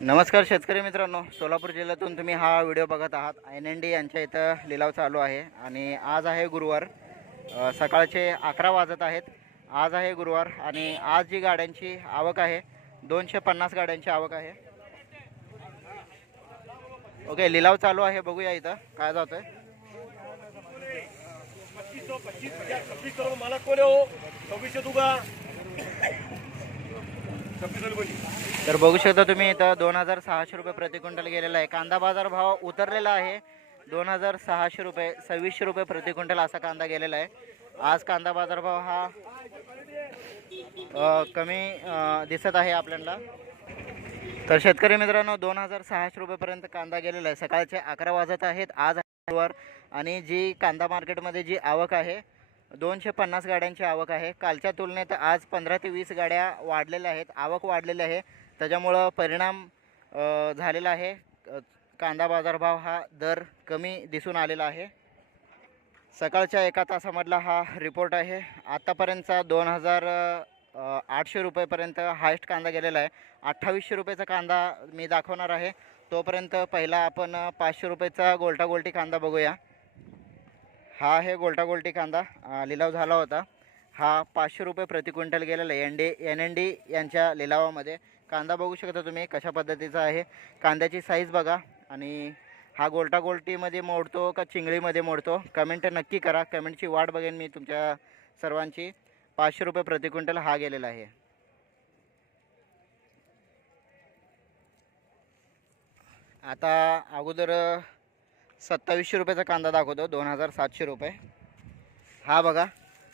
नमस्कार शेतकरी मित्रांनो सोलापूर जिल्ह्यातून तुम्ही हा व्हिडिओ बघत आहात. एन एन डी यांच्या इथं लिलाव चालू आहे आणि आज आहे गुरुवार. सकाळचे अकरा वाजत आहेत. आज आहे गुरुवार आणि आज जी गाड्यांची आवक आहे दोनशे पन्नास गाड्यांची आवक आहे. ओके लिलाव चालू आहे बघूया इथं काय जातं आहे तर बघू शकता तुम्ही इथं दोन हजार सहाशे रुपये प्रति क्विंटल गेलेला आहे. कांदा बाजार भाव उतरलेला आहे. दोन हजार सहाशे रुपये सव्वीसशे रुपये प्रति क्विंटल असा कांदा गेलेला आहे. आज कांदा बाजार भाव हा कमी दिसत आहे आपल्याला. तर शेतकरी मित्रांनो दोन हजार सहाशे रुपयेपर्यंत कांदा गेलेला आहे. सकाळचे अकरा वाजत आहेत. आज आणि जी कांदा मार्केटमध्ये जी आवक आहे दोनशे पन्नास गाड्यांची आवक आहे. कालच्या तुलनेत आज पंधरा ते वीस गाड्या वाढलेल्या आहेत. आवक वाढलेली आहे. त्याच्यामुळं परिणाम झालेला आहे. कांदा बाजारभाव हा दर कमी दिसून आलेला आहे. सकाळच्या एका तासामधला हा रिपोर्ट आहे. आत्तापर्यंतचा दोन हजार आठशे रुपयेपर्यंत हायस्ट कांदा गेलेला आहे. अठ्ठावीसशे रुपयाचा कांदा मी दाखवणार आहे. तोपर्यंत पहिला आपण पाचशे रुपयाचा गोल्टा गोल्टी कांदा बघूया. हा आहे गोल्टा गोल्टी कांदा. लिलाव झाला होता. हा पाचशे रुपये प्रति क्विंटल गेलेला आहे. N D N N D यांच्या लिलावामध्ये. कांदा बघू शकता तुम्ही कशा पद्धतीचा आहे. कांद्याची साईज बघा. आणि हा गोल्टा गोल्टीमध्ये मोडतो का चिंगळीमध्ये मोडतो? कमेंट नक्की करा. कमेंटची वाट बघेन मी तुमच्या सर्वांची. पाचशे रुपये प्रति क्विंटल हा गेलेला आहे. आता अगोदर सत्तावीसशे रुपयाचा कांदा दाखवतो दोन हजार सातशे रुपये. हा बघा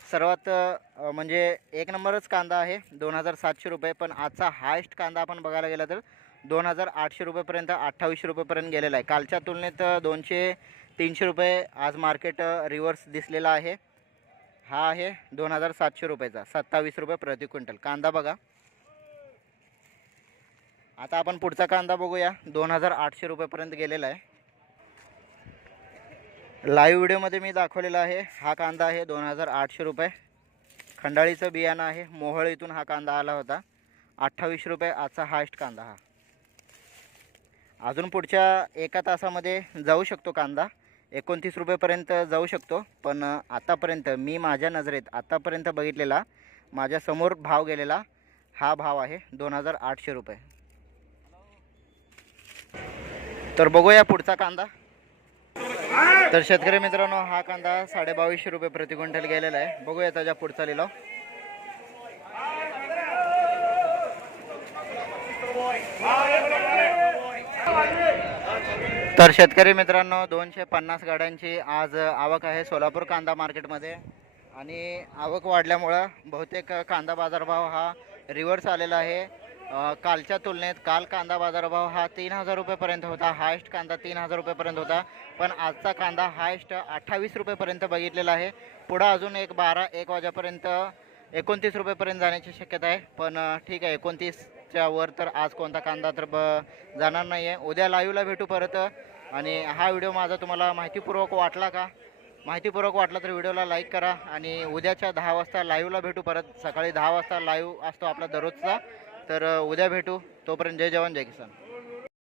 सर्वात म्हणजे एक नंबरच कांदा आहे दोन हजार सातशे रुपये पण आजचा हायस्ट कांदा आपण बघायला गेला तर दोन हजार आठशे रुपयेपर्यंत अठ्ठावीसशे रुपयेपर्यंत गेलेला आहे. कालच्या तुलनेत दोनशे तीनशे रुपये आज मार्केट रिव्हर्स दिसलेला आहे. हा आहे दोन हजार सातशे रुपयाचा सत्तावीस रुपये प्रति क्विंटल. कांदा बघा. आता आपण पुढचा कांदा बघूया दोन हजार आठशे रुपयेपर्यंत गेलेला आहे. लाईव्ह व्हिडिओमध्ये मी दाखवलेला आहे. हा कांदा आहे दोन हजार आठशे रुपये. खंडाळीचं बियाणं आहे. मोहोळ इथून हा कांदा आला होता. अठ्ठावीसशे रुपये आजचा हायस्ट कांदा हा. अजून पुढच्या एका तासामध्ये जाऊ शकतो कांदा. एकोणतीस रुपयेपर्यंत जाऊ शकतो. पण आत्तापर्यंत मी माझ्या नजरेत आत्तापर्यंत बघितलेला माझ्यासमोर भाव गेलेला हा भाव आहे दोन हजार आठशे रुपये. तर बघूया पुढचा कांदा. तर शेतकरी मित्रांनो हा कांदा साडे बावीसशे रुपये प्रति क्विंटल गेलेला आहे. बघूया त्याच्या पुढचा लिलाव. तर शेतकरी मित्रांनो दोनशे पन्नास गाड्यांची आज आवक आहे सोलापूर कांदा मार्केटमध्ये. आणि आवक वाढल्यामुळं बहुतेक कांदा बाजारभाव हा रिव्हर्स आलेला आहे. कालच्या तुलनेत काल कांदा बाजारभाव हा तीन हजार रुपयेपर्यंत होता हायस्ट कांदा तीन हजार रुपयेपर्यंत होता पण आजचा कांदा हायस्ट अठ्ठावीस रुपयेपर्यंत बघितलेला आहे. पुढं अजून एक बारा एक वाजेपर्यंत एकोणतीस रुपयेपर्यंत जाण्याची शक्यता आहे पण ठीक आहे एकोणतीसच्या वर तर आज कोणता कांदा तर ब जाणार नाही आहे उद्या लाईव्हला भेटू परत आणि हा व्हिडिओ माझा तुम्हाला माहितीपूर्वक वाटला का? माहितीपूर्वक वाटला तर व्हिडिओला लाईक करा आणि उद्याच्या दहा वाजता लाईव्हला भेटू परत. सकाळी दहा वाजता लाईव्ह असतो आपला दररोजचा. तर उद्या भेटू. तोपर्यंत जय जवान जय किसान.